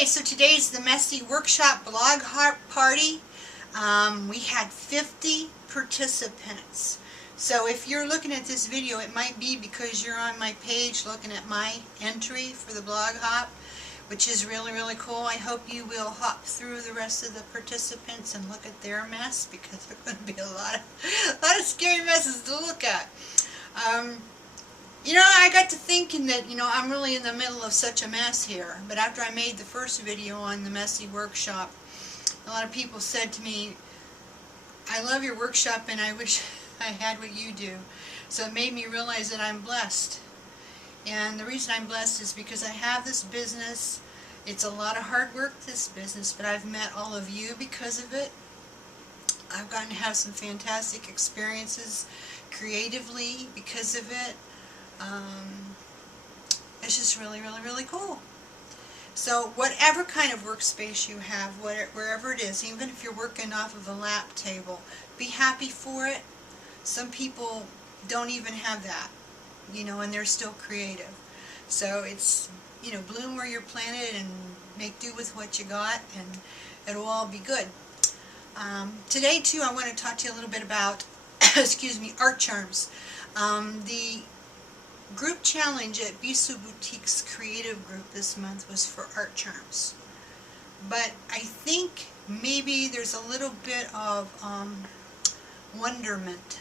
Okay, so today's the Messy Workshop blog party. We had 50 participants. So if you're looking at this video, it might be because you're on my page looking at my entry for the blog hop, which is really, really cool. I hope you will hop through the rest of the participants and look at their mess, because there's going to be a lot of scary messes to look at. You know, I got to thinking that, I'm really in the middle of such a mess here. But after I made the first video on the Messy Workshop, a lot of people said to me, I love your workshop and I wish I had what you do. So it made me realize that I'm blessed. And the reason I'm blessed is because I have this business. It's a lot of hard work, this business, but I've met all of you because of it. I've gotten to have some fantastic experiences creatively because of it. It's just really, really, really cool. So whatever kind of workspace you have, wherever it is, even if you're working off of a lap table, be happy for it. Some people don't even have that, and they're still creative. So it's, bloom where you're planted and make do with what you got, and it'll all be good. Today too, I want to talk to you a little bit about, excuse me, art charms. The group challenge at Bisou Boutique's creative group this month was for art charms. But I think maybe there's a little bit of wonderment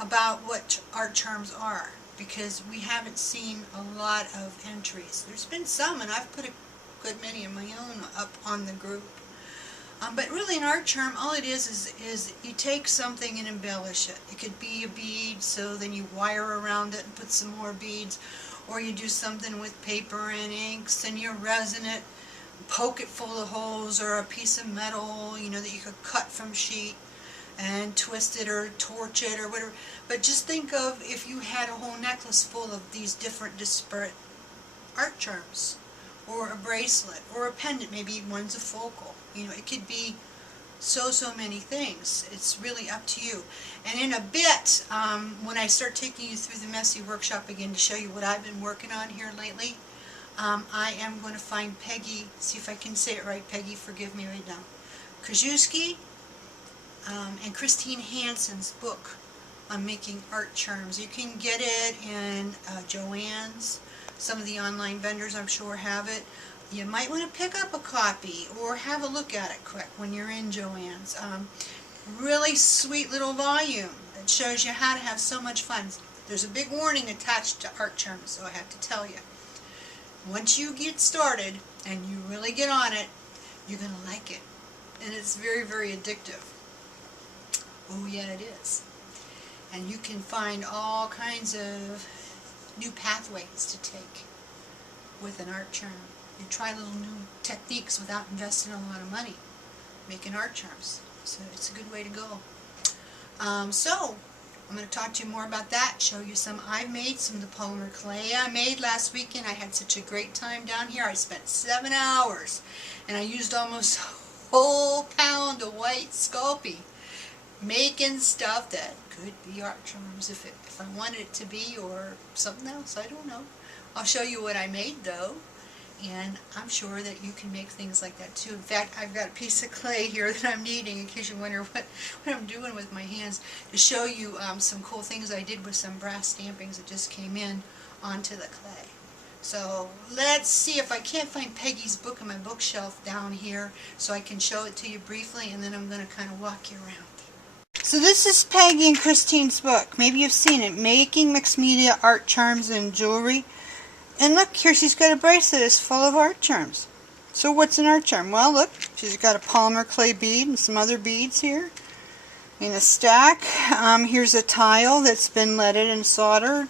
about what art charms are, because we haven't seen a lot of entries. There's been some, and I've put a good many of my own up on the group. But really an art charm, all it is you take something and embellish it. It could be a bead, so then you wire around it and put some more beads. Or you do something with paper and inks and you resin it, poke it full of holes, or a piece of metal, that you could cut from sheet and twist it or torch it or whatever. But just think of if you had a whole necklace full of these different disparate art charms, or a bracelet, or a pendant. Maybe one's a focal. It could be so many things. It's really up to you. And in a bit, when I start taking you through the Messy Workshop again to show you what I've been working on here lately, I am going to find Peggy, see if I can say it right, Peggy, forgive me right now, Krajewski and Christine Hansen's book on making art charms. You can get it in Joann's. Some of the online vendors, I'm sure, have it. You might want to pick up a copy or have a look at it quick when you're in Joann's. Really sweet little volume that shows you how to have so much fun. There's a big warning attached to art charms, so I have to tell you. Once you get started and you really get on it, you're going to like it. And it's very, very addictive. Oh yeah, it is. And you can find all kinds of new pathways to take with an art charm. You try little new techniques without investing a lot of money making art charms. So it's a good way to go. So I'm going to talk to you more about that, show you some I've made, some of the polymer clay I made last weekend. I had such a great time down here. I spent 7 hours and I used almost a whole pound of white Sculpey making stuff that could be art charms if I wanted it to be, or something else. I don't know. I'll show you what I made though, and I'm sure that you can make things like that too. In fact, I've got a piece of clay here that I'm kneading, in case you wonder what I'm doing with my hands, to show you some cool things I did with some brass stampings that just came in onto the clay. So let's see if I can't find Peggy's book on my bookshelf down here so I can show it to you briefly, and then I'm going to kind of walk you around. So this is Peggy and Christine's book. Maybe you've seen it, Making Mixed Media Art Charms and Jewelry. And look, here she's got a bracelet that's full of art charms. So what's an art charm? Well, look, she's got a polymer clay bead and some other beads here in a stack. Here's a tile that's been leaded and soldered.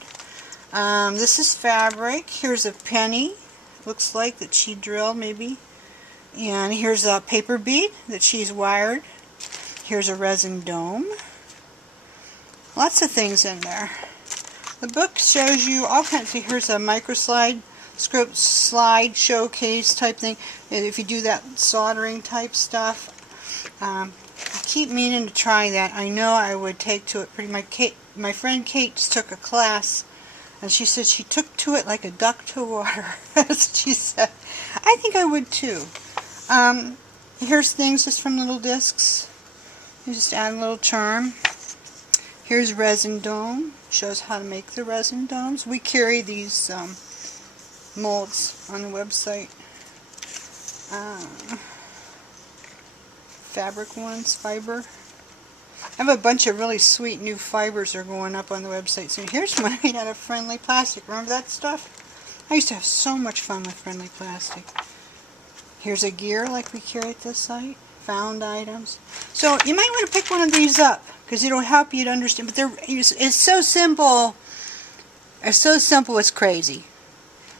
This is fabric. Here's a penny, looks like, that she drilled maybe. And here's a paper bead that she's wired. Here's a resin dome. Lots of things in there. The book shows you all kinds. See, here's a microslide script slide showcase type thing. If you do that soldering type stuff, I keep meaning to try that. I know I would take to it pretty much. My friend Kate just took a class And she said she took to it like a duck to water. That's what she said. I think I would too. Here's things just from little discs. You just add a little charm. Here's resin dome. Shows how to make the resin domes. We carry these molds on the website. Fabric ones, fiber. I have a bunch of really sweet new fibers that are going up on the website soon. Here's one made out of friendly plastic. Remember that stuff? I used to have so much fun with friendly plastic. Here's a gear like we carry at this site. Found items. So you might want to pick one of these up because it'll help you to understand. But it's so simple. It's so simple it's crazy.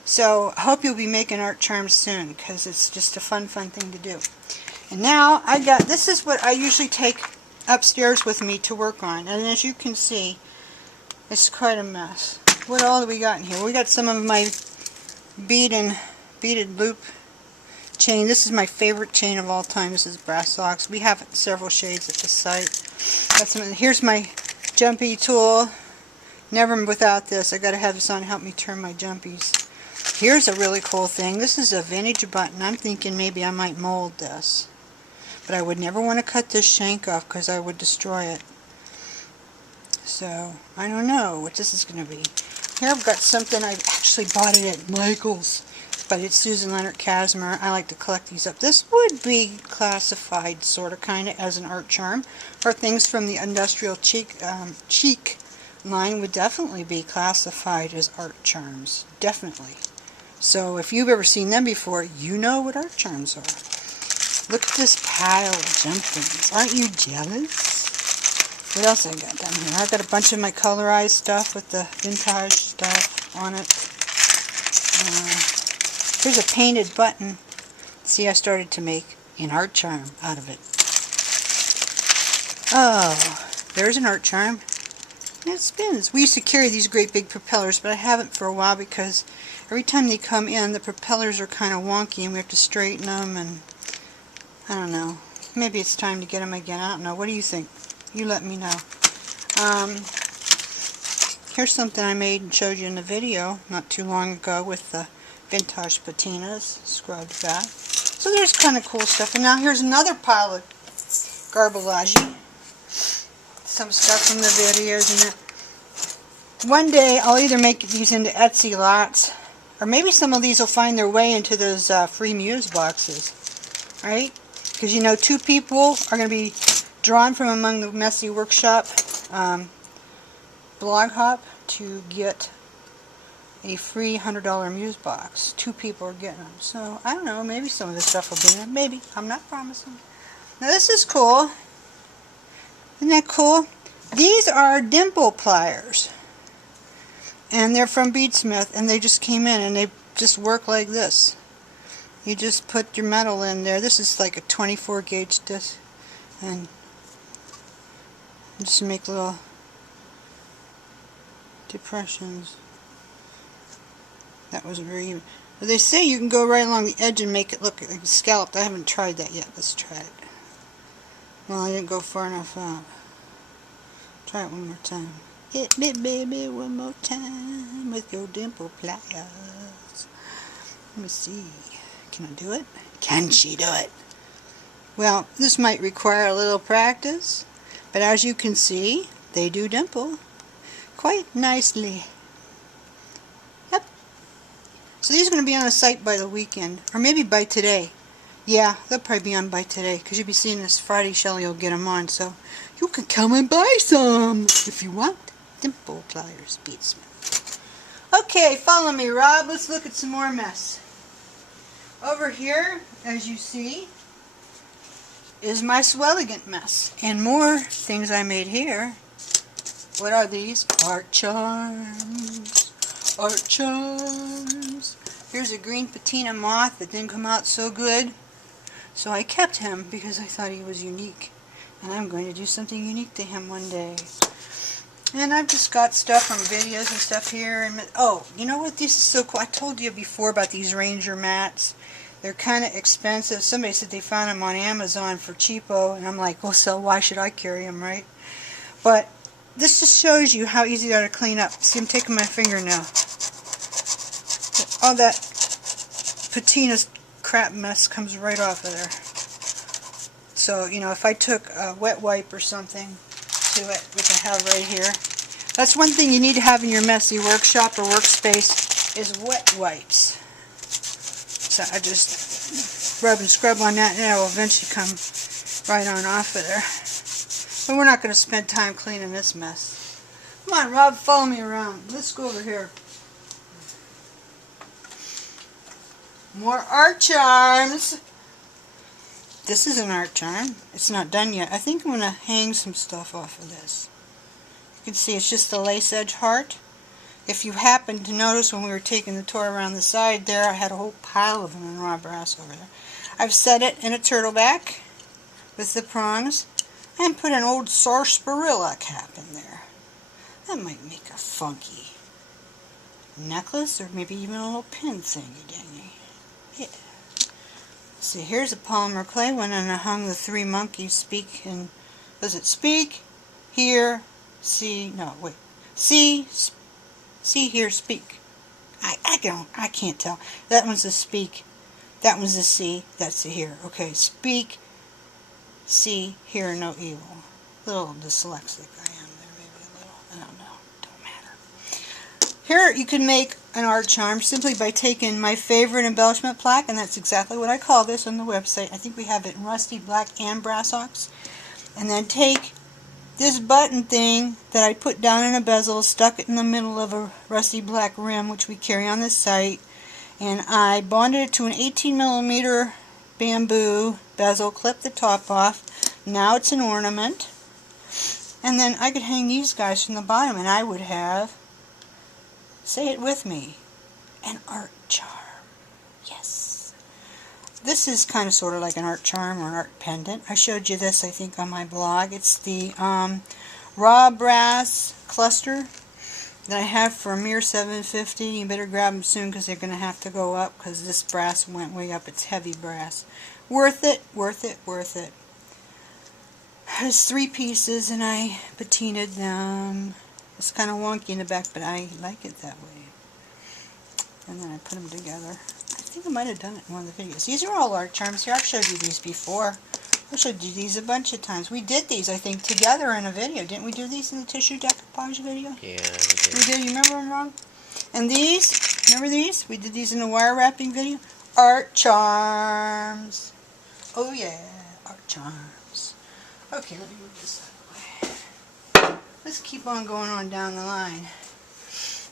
So I hope you'll be making art charms soon because it's just a fun thing to do. And now this is what I usually take upstairs with me to work on. And as you can see, it's quite a mess. What all do we got in here? We got some of my beaded loop chain. This is my favorite chain of all time. This is brass ox. We have several shades at the site. Here's my jumpy tool. Never without this. I gotta have this on to help me turn my jumpies. Here's a really cool thing. This is a vintage button. I'm thinking maybe I might mold this. But I would never want to cut this shank off because I would destroy it. So, I don't know what this is going to be. Here I've got something, I actually bought it at Michael's. But it's Susan Leonard Casimir. I like to collect these up. This would be classified sort of kind of as an art charm. Or things from the industrial cheek line would definitely be classified as art charms. Definitely. So if you've ever seen them before, you know what art charms are. Look at this pile of junk things. Aren't you jealous? What else I got down here? I've got a bunch of my colorized stuff with the vintage stuff on it. Here's a painted button. See, I started to make an art charm out of it. Oh, there's an art charm. And it spins. We used to carry these great big propellers, but I haven't for a while because every time they come in, the propellers are kind of wonky and we have to straighten them, and I don't know. Maybe it's time to get them again. I don't know. What do you think? You let me know. Here's something I made and showed you in the video not too long ago with the vintage patinas scrubbed back. So there's kind of cool stuff. And now here's another pile of garbage. Some stuff from the videos and that. One day I'll either make these into Etsy lots, or maybe some of these will find their way into those free Muse boxes. Right? Because you know, 2 people are going to be drawn from among the Messy Workshop blog hop to get a free $100 Muse box. 2 people are getting them. So, I don't know, maybe some of this stuff will be in there. Maybe. I'm not promising. Now this is cool. Isn't that cool? These are dimple pliers. And they're from Beadsmith, and they just came in and they just work like this. You just put your metal in there. This is like a 24 gauge disc, and just make little depressions. That wasn't very even. But they say you can go right along the edge and make it look like scalloped. I haven't tried that yet. Let's try it. Well, I didn't go far enough out. Try it one more time. Hit me, baby, one more time with your dimple pliers. Let me see. Can I do it? Can she do it? Well, this might require a little practice, but as you can see, they do dimple quite nicely. Yep. So these are going to be on the site by the weekend, or maybe by today. Yeah, they'll probably be on by today, because you'll be seeing this Friday. Shelly will get them on, so you can come and buy some if you want. Dimple pliers, Beadsmith. Okay, follow me, Rob. Let's look at some more mess. Over here, as you see, is my Swelligant mess. And more things I made here. What are these? Art charms. Art charms. Here's a green patina moth that didn't come out so good. So I kept him because I thought he was unique. And I'm going to do something unique to him one day. And I've just got stuff from videos and stuff here. And oh, you know what? This is so cool. I told you before about these Ranger mats. They're kind of expensive. Somebody said they found them on Amazon for cheapo. And I'm like, well, so why should I carry them, right? But this just shows you how easy they are to clean up. See, I'm taking my finger now. All that patina crap mess comes right off of there. So, you know, if I took a wet wipe or something to it, which I have right here, that's one thing you need to have in your messy workshop or workspace is wet wipes. So I just rub and scrub on that and it will eventually come right on off of there. But we're not going to spend time cleaning this mess. Come on, Rob, follow me around. Let's go over here. More art charms. This is an art charm. It's not done yet. I think I'm going to hang some stuff off of this. You can see it's just a lace edge heart. If you happen to notice when we were taking the tour around the side there, I had a whole pile of them in raw brass over there. I've set it in a turtleback with the prongs and put an old sarsaparilla cap in there. That might make a funky necklace or maybe even a little pin thingy-dangy. Yeah. See, here's a polymer clay one, and I hung the three monkeys speak and does it speak, hear, see, no, wait, see, hear, speak. I can't tell. That one's a speak, that one's a see, that's a hear. Okay, speak, see, hear, no evil. A little dyslexic I am there, maybe a little, I don't know, don't matter. Here you can make an art charm simply by taking my favorite embellishment plaque, and that's exactly what I call this on the website. I think we have it in rusty black and brass ox. And then take this button thing that I put down in a bezel, stuck it in the middle of a rusty black rim, which we carry on the site, and I bonded it to an 18mm bamboo bezel, clipped the top off. Now it's an ornament. And then I could hang these guys from the bottom, and I would have, say it with me, an art charm. Yes. This is kind of sort of like an art charm or an art pendant. I showed you this, I think, on my blog. It's the raw brass cluster that I have for a mere $7.50. You better grab them soon because they're going to have to go up because this brass went way up. It's heavy brass. Worth it, worth it, worth it. There's 3 pieces and I patinaed them. It's kind of wonky in the back, but I like it that way. And then I put them together. I think I might have done it in one of the videos. These are all art charms here. I've showed you these before. I showed you these a bunch of times. We did these, I think, together in a video. Didn't we do these in the tissue decoupage video? Yeah, we did. We did. You remember them, Ron? And these, remember these? We did these in the wire wrapping video. Art charms. Oh yeah, art charms. Okay, let me move this out of the way. Let's keep on going on down the line.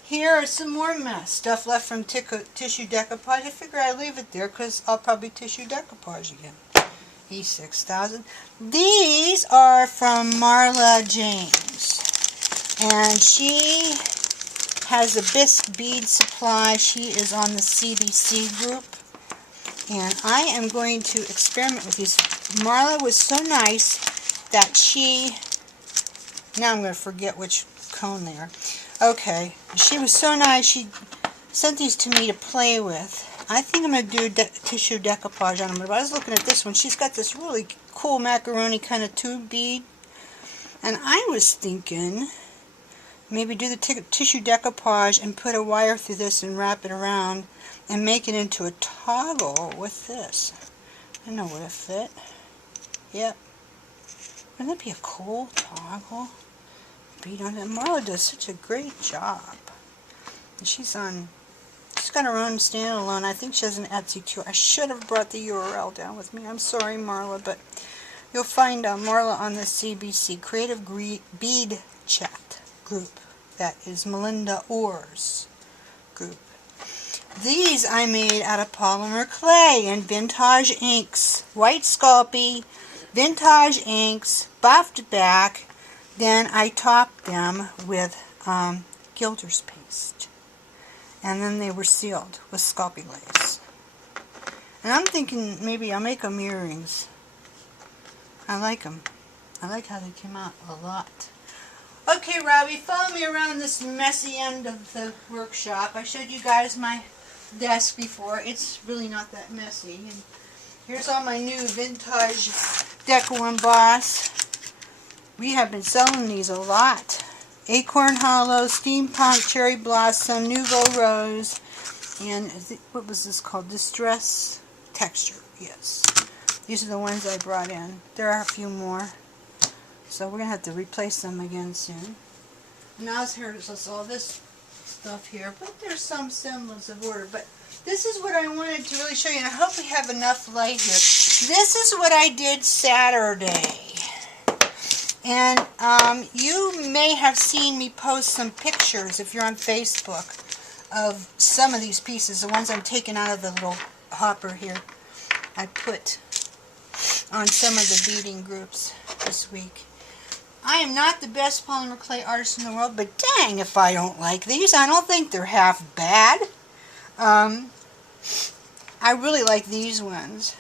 Here are some more mess. Stuff left from tissue decoupage. I figure I'd leave it there because I'll probably tissue decoupage again. E6000. These are from Marla James. And she has a bisque bead supply. She is on the CBC group. And I am going to experiment with these. Marla was so nice that she... Now I'm going to forget which cone they are. Okay, she was so nice, she sent these to me to play with. I think I'm going to do tissue decoupage on them, but I was looking at this one. She's got this really cool macaroni kind of tube bead. And I was thinking maybe do the tissue decoupage and put a wire through this and wrap it around and make it into a toggle with this. I know where to fit. Yep. Wouldn't that be a cool toggle? Bead on it. Marla does such a great job. And she's got her own standalone. I think she has an Etsy too. I should have brought the URL down with me. I'm sorry, Marla, but you'll find Marla on the CBC Creative Bead Chat group. That is Melinda Orr's group. These I made out of polymer clay and vintage inks. White Sculpey, vintage inks, buffed back. Then I topped them with Gilder's paste. And then they were sealed with Sculpey lace. And I'm thinking maybe I'll make them earrings. I like them. I like how they came out a lot. Okay, Robbie, follow me around this messy end of the workshop. I showed you guys my desk before. It's really not that messy. And here's all my new vintage Deco Emboss. We have been selling these a lot. Acorn Hollow, Steampunk, Cherry Blossom, Nouveau Rose. And what was this called? Distress Texture. Yes. These are the ones I brought in. There are a few more. So we're going to have to replace them again soon. And now here's all this stuff here. But there's some semblance of order. But this is what I wanted to really show you. And I hope we have enough light here. This is what I did Saturday. And you may have seen me post some pictures, if you're on Facebook, of some of these pieces. The ones I'm taking out of the little hopper here. I put on some of the beading groups this week. I am not the best polymer clay artist in the world, but dang if I don't like these. I don't think they're half bad. I really like these ones.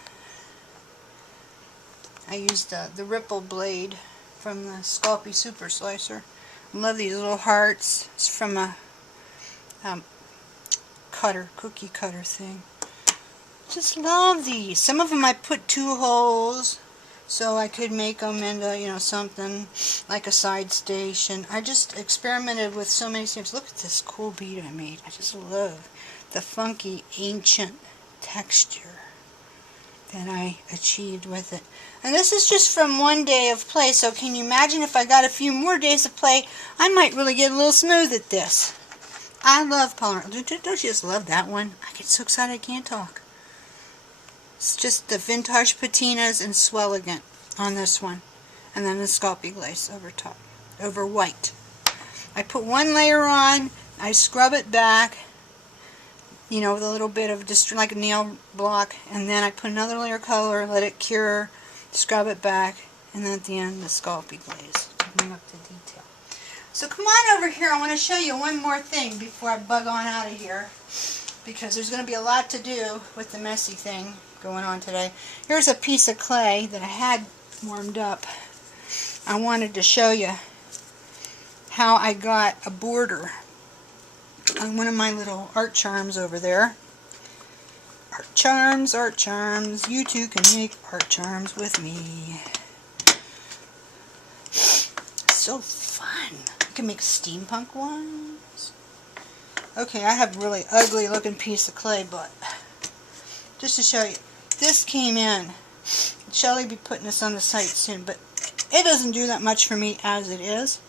I used the Ripple blade from the Sculpey Super Slicer. I love these little hearts. It's from a cookie cutter thing. Just love these. Some of them I put 2 holes so I could make them into, you know, something like a side station. I just experimented with so many things. Look at this cool bead I made. I just love the funky ancient texture that I achieved with it. And this is just from one day of play, so can you imagine if I got a few more days of play, I might really get a little smooth at this. I love polymer. Don't you just love that one? I get so excited I can't talk. It's just the vintage patinas and swelligant on this one. And then the Sculpey glaze over top, over white. I put one layer on, I scrub it back, you know, with a little bit of just like a nail block, and then I put another layer of color, let it cure, scrub it back, and then at the end the Sculpey glaze to bring up the detail. So come on over here, I want to show you one more thing before I bug on out of here, because there's going to be a lot to do with the messy thing going on today. Here's a piece of clay that I had warmed up. I wanted to show you how I got a border on one of my little art charms over there. Art charms, art charms. You too can make art charms with me. So fun. You can make steampunk ones. Okay, I have a really ugly looking piece of clay, but just to show you, this came in. Shelly will be putting this on the site soon, but it doesn't do that much for me as it is,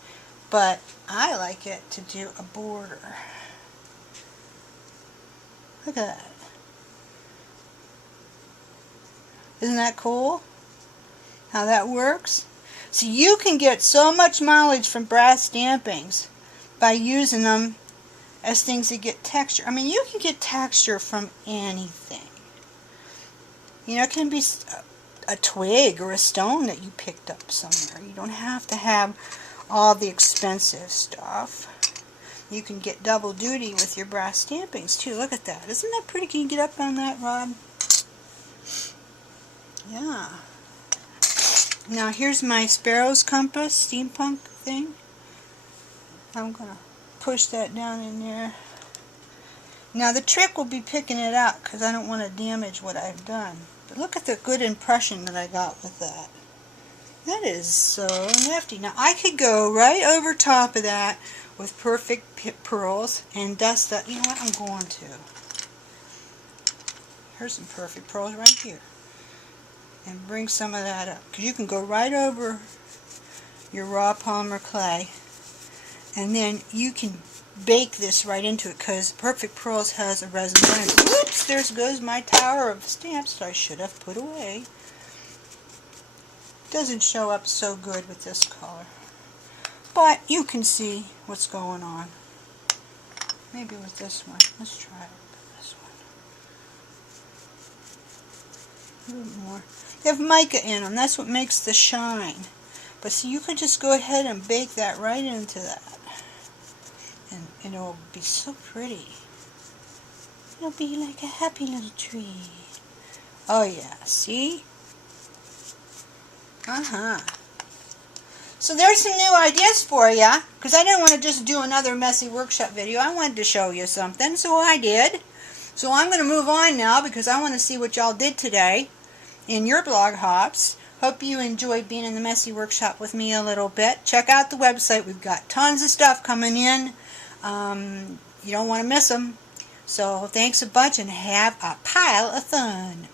but I like it to do a border. Look at that. Isn't that cool? How that works? So you can get so much mileage from brass stampings by using them as things that get texture. I mean, you can get texture from anything. You know, it can be a twig or a stone that you picked up somewhere. You don't have to have all the expensive stuff. You can get double duty with your brass stampings too. Look at that. Isn't that pretty? Can you get up on that, Rob? Yeah. Now here's my Sparrow's Compass steampunk thing. I'm going to push that down in there. Now the trick will be picking it out because I don't want to damage what I've done. But look at the good impression that I got with that. That is so nifty. Now I could go right over top of that with perfect pearls and dust that. You know what? I'm going to. Here's some perfect pearls right here. And bring some of that up. Because you can go right over your raw polymer clay. And then you can bake this right into it because Perfect Pearls has a resin blend. Whoops! There goes my tower of stamps that I should have put away. Doesn't show up so good with this color. But you can see what's going on. Maybe with this one. Let's try it with this one. A little more. They have mica in them. That's what makes the shine. But see, you could just go ahead and bake that right into that. And it'll be so pretty. It'll be like a happy little tree. Oh yeah, see? So there's some new ideas for ya, because I didn't want to just do another messy workshop video. I wanted to show you something, so I did. So I'm going to move on now because I want to see what y'all did today in your blog hops. Hope you enjoyed being in the messy workshop with me a little bit. Check out the website. We've got tons of stuff coming in. You don't want to miss them. So thanks a bunch and have a pile of fun.